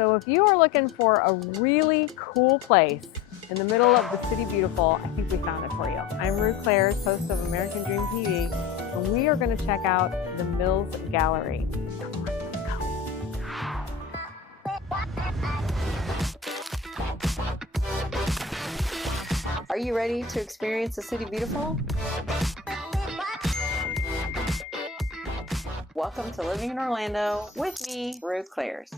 So if you are looking for a really cool place in the middle of the city beautiful, I think we found it for you. I'm Klaers, host of American Dream TV, and we are going to check out the Mills Gallery. Come on, let's go. Are you ready to experience the city beautiful? Welcome to Living in Orlando with me, Klaers.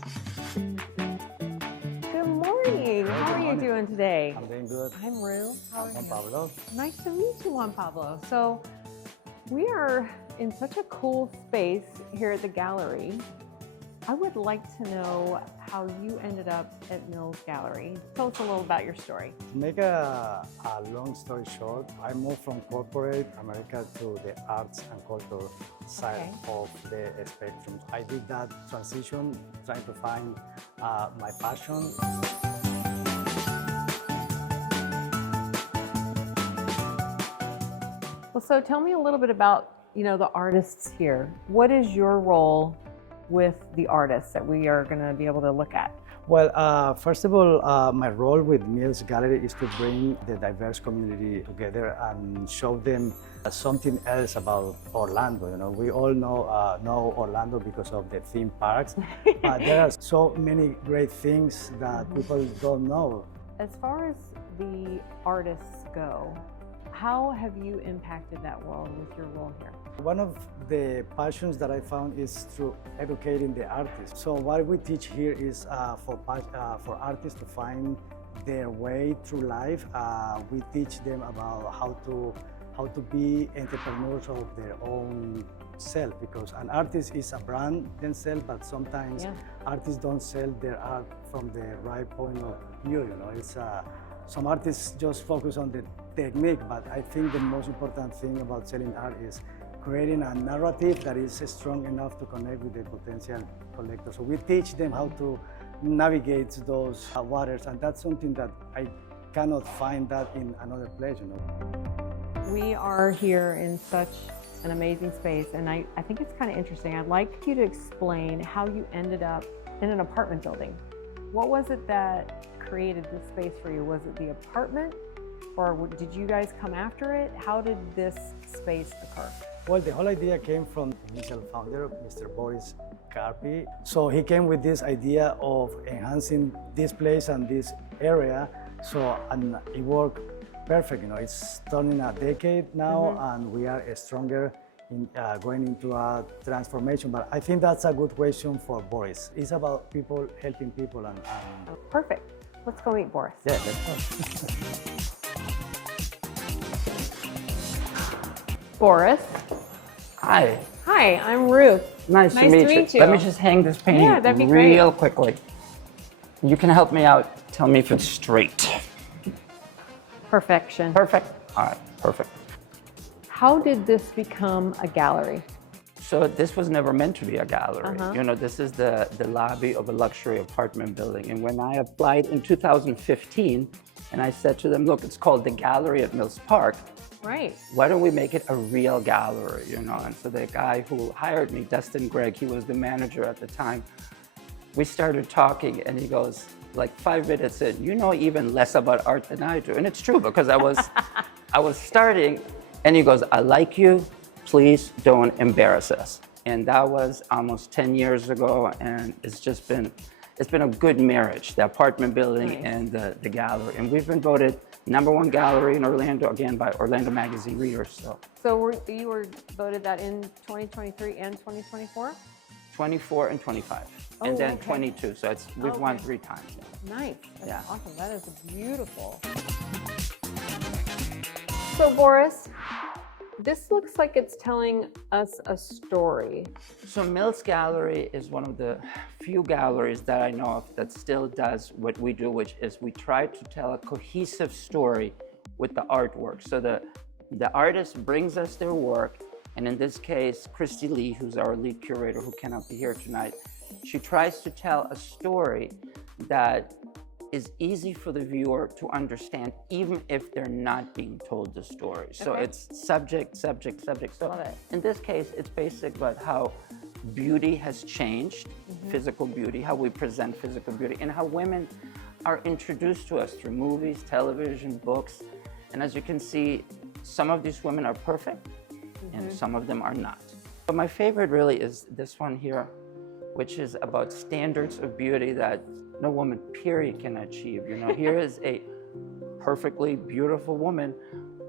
Good morning. How are you doing today? I'm doing good. I'm Rue. How are you? Juan Pablo. Nice to meet you, Juan Pablo. So we are in such a cool space here at the gallery. I would like to know how you ended up at Mills Gallery. Tell us a little about your story. To make a long story short, I moved from corporate America to the arts and culture side of the spectrum. I did that transition, trying to find my passion. Well, so tell me a little bit about, the artists here. What is your role with the artists that we are going to be able to look at? Well, first of all, my role with Mills Gallery is to bring the diverse community together and show them something else about Orlando. We all know Orlando because of the theme parks, but there are so many great things that people don't know. As far as the artists go, how have you impacted that world with your role here? One of the passions that I found is through educating the artists. So what we teach here is for artists to find their way through life. We teach them about how to be entrepreneurs of their own self, because an artist is a brand themselves, but sometimes artists don't sell their art from the right point of view. It's some artists just focus on the technique, but I think the most important thing about selling art is creating a narrative that is strong enough to connect with the potential collector. So we teach them how to navigate those waters, and that's something that I cannot find that in another place. We are here in such an amazing space, and I think it's kind of interesting. I'd like you to explain how you ended up in an apartment building. What was it that created this space for you? Was it the apartment, or did you guys come after it? How did this space occur? Well, the whole idea came from the initial founder, Mr. Boris Garbe. So he came with this idea of enhancing this place and this area. And it worked perfect. It's turning a decade now, and we are stronger in going into a transformation. But I think that's a good question for Boris. It's about people helping people. Oh, perfect. Let's go meet Boris. Yeah, let's go. Boris. Hi. Hi, I'm Ruth. Nice to meet you. Let me just hang this painting real quickly. You can help me out. Tell me if it's straight. Perfection. Perfect. All right, perfect. How did this become a gallery? So this was never meant to be a gallery. This is the lobby of a luxury apartment building. And when I applied in 2015, and I said to them, look, it's called the Gallery at Mills Park. Right. Why don't we make it a real gallery, And so the guy who hired me, Dustin Gregg, he was the manager at the time. We started talking, and he goes, like 5 minutes in, you know even less about art than I do. And it's true, because I was starting, and he goes, I like you, please don't embarrass us. And that was almost 10 years ago, and it's been a good marriage, the apartment building and the gallery. And we've been voted #1 gallery in Orlando, again, by Orlando Magazine readers. So you were voted that in 2023 and 2024? 24 and 25, and then 22. So we've won 3 times. Nice. That's awesome. That is beautiful. So Boris, this looks like it's telling us a story. So Mills Gallery is one of the few galleries that I know of that still does what we do, which is we try to tell a cohesive story with the artwork. So the artist brings us their work, and in this case, Christy Lee, who's our lead curator, who cannot be here tonight, she tries to tell a story that is easy for the viewer to understand, even if they're not being told the story. So it's subject, subject, subject. So in this case, it's basically about how beauty has changed, physical beauty, how we present physical beauty, and how women are introduced to us through movies, television, books. And as you can see, some of these women are perfect, and some of them are not. But my favorite really is this one here, which is about standards of beauty that no woman, period, can achieve. You know, here is a perfectly beautiful woman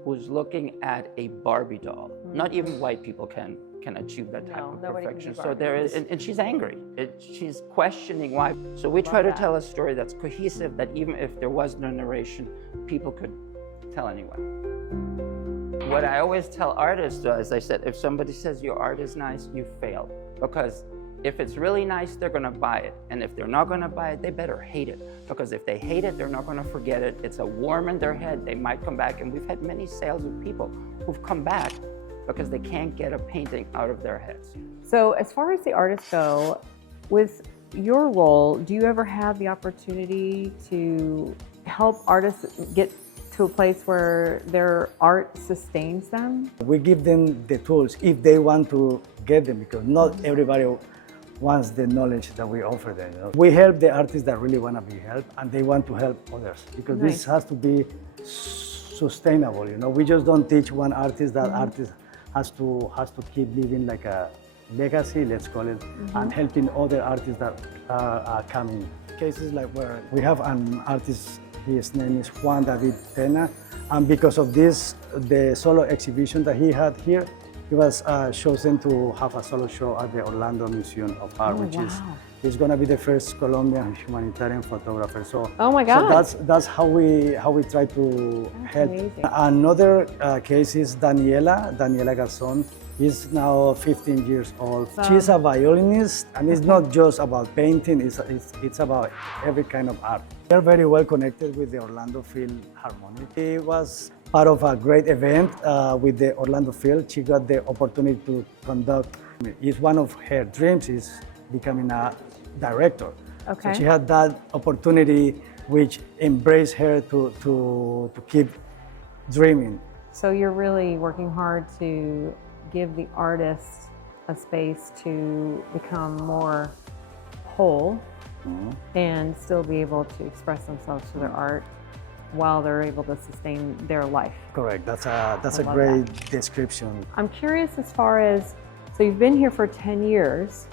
who's looking at a Barbie doll. Not even white people can achieve that type of perfection. So there is, and she's angry. She's questioning why. So we try to tell a story that's cohesive, that even if there was no narration, people could tell anyway. What I always tell artists, though, as I said, if somebody says your art is nice, you failed. Because if it's really nice, they're gonna buy it. And if they're not gonna buy it, they better hate it. Because if they hate it, they're not gonna forget it. It's a worm in their head. They might come back. And we've had many sales with people who've come back because they can't get a painting out of their heads. So as far as the artists go, with your role, do you ever have the opportunity to help artists get to a place where their art sustains them? We give them the tools if they want to get them, because not everybody wants the knowledge that we offer them. You know? We help the artists that really want to be helped, and they want to help others, because this has to be sustainable. You know, we just don't teach one artist. That artist has to keep living like a legacy, let's call it, and helping other artists that are coming. Cases like where we have an artist, his name is Juan Pablo, and because of this, the solo exhibition that he had here, he was chosen to have a solo show at the Orlando Museum of Art, which is he's going to be the first Colombian humanitarian photographer. So, so that's how we try to help. Amazing. Another case is Daniela Garzon. She's now 15 years old. She's a violinist, and it's not just about painting, it's about every kind of art. They're very well connected with the Orlando Philharmonic. She was part of a great event with the Orlando Phil. She got the opportunity to conduct. It's one of her dreams is becoming a director. Okay. So she had that opportunity, which embraced her to keep dreaming. So you're really working hard to give the artists a space to become more whole and still be able to express themselves through their art while they're able to sustain their life. Correct. That's a great description. I'm curious as far as, so you've been here for 10 years,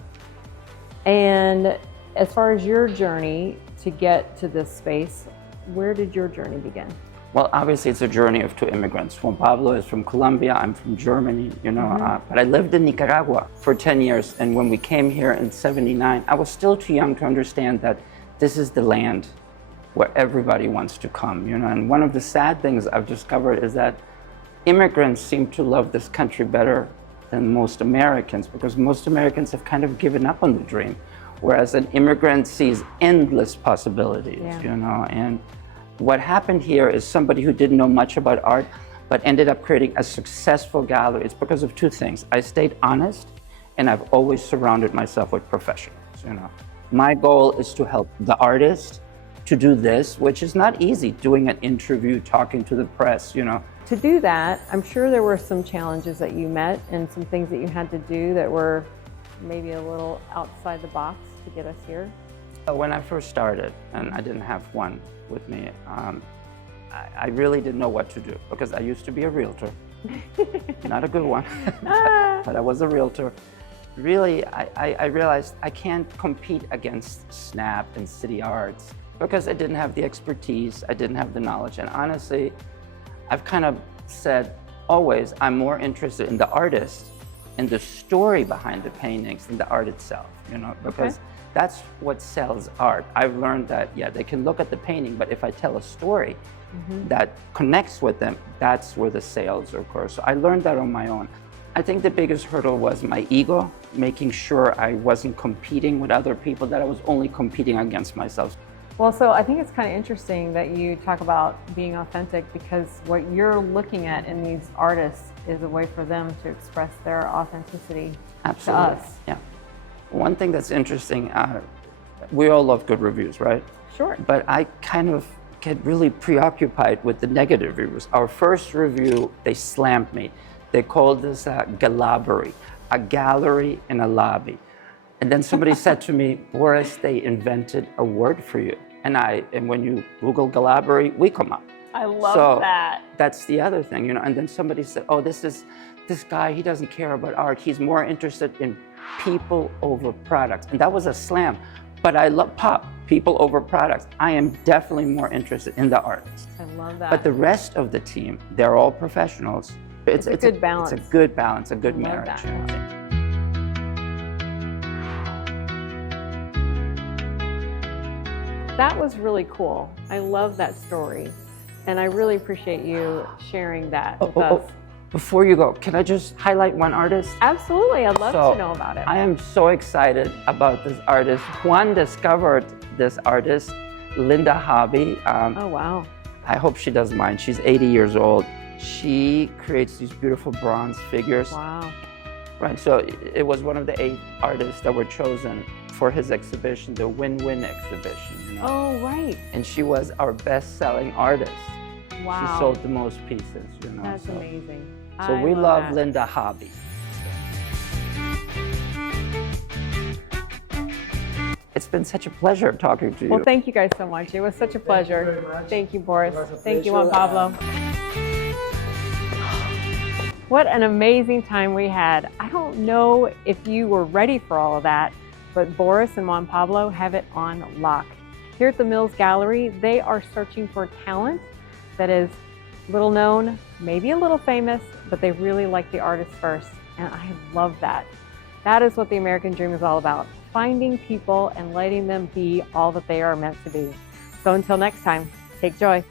and as far as your journey to get to this space, where did your journey begin? Well, obviously it's a journey of two immigrants. Juan Pablo is from Colombia, I'm from Germany, you know, but I lived in Nicaragua for 10 years. And when we came here in '79, I was still too young to understand that this is the land where everybody wants to come, you know. And one of the sad things I've discovered is that immigrants seem to love this country better than most Americans, because most Americans have kind of given up on the dream, whereas an immigrant sees endless possibilities, you know. And what happened here is somebody who didn't know much about art, but ended up creating a successful gallery. It's because of two things. I stayed honest, and I've always surrounded myself with professionals, you know. My goal is to help the artist to do this, which is not easy, doing an interview, talking to the press, you know. To do that, I'm sure there were some challenges that you met and some things that you had to do that were maybe a little outside the box to get us here. When I first started, and I didn't have one with me, I really didn't know what to do, because I used to be a realtor. Not a good one, but I was a realtor. Really, I realized I can't compete against Snap and City Arts because I didn't have the expertise, I didn't have the knowledge. And honestly, I've kind of said always, I'm more interested in the artist and the story behind the paintings than the art itself, you know, because that's what sells art. I've learned that, yeah, they can look at the painting, but if I tell a story that connects with them, that's where the sales occur. So I learned that on my own. I think the biggest hurdle was my ego, making sure I wasn't competing with other people, that I was only competing against myself. Well, so I think it's kind of interesting that you talk about being authentic, because what you're looking at in these artists is a way for them to express their authenticity to us. Yeah. One thing that's interesting, we all love good reviews, right? Sure. But I kind of get really preoccupied with the negative reviews. Our first review, they slammed me. They called this a galabbery, a gallery in a lobby. And then somebody said to me, Boris, they invented a word for you. And when you Google Galabri, we come up. I love that. That's the other thing, you know. And then somebody said, oh, this guy, he doesn't care about art. He's more interested in people over products. And that was a slam. But I love pop, people over products. I am definitely more interested in the artists. I love that. But the rest of the team, they're all professionals. It's a good balance. It's a good balance, a good I love marriage. that. That was really cool. I love that story. And I really appreciate you sharing that with us. Before you go, can I just highlight one artist? Absolutely, I'd love to know about it. I am so excited about this artist. Juan discovered this artist, Linda Hobby. Oh, wow. I hope she doesn't mind. She's 80 years old. She creates these beautiful bronze figures. Wow. Right, so it was one of the 8 artists that were chosen for his exhibition, the Win-Win exhibition. You know? Oh, right. And she was our best-selling artist. Wow. She sold the most pieces, you know. That's amazing. So we love Linda Hobby. It's been such a pleasure talking to you. Well, thank you guys so much. It was such a pleasure. Thank you, Boris. Thank you, Juan Pablo. What an amazing time we had. I don't know if you were ready for all of that, but Boris and Juan Pablo have it on lock. Here at the Mills Gallery, they are searching for talent that is little known, maybe a little famous, but they really like the artist first. And I love that. That is what the American dream is all about. Finding people and letting them be all that they are meant to be. So until next time, take joy.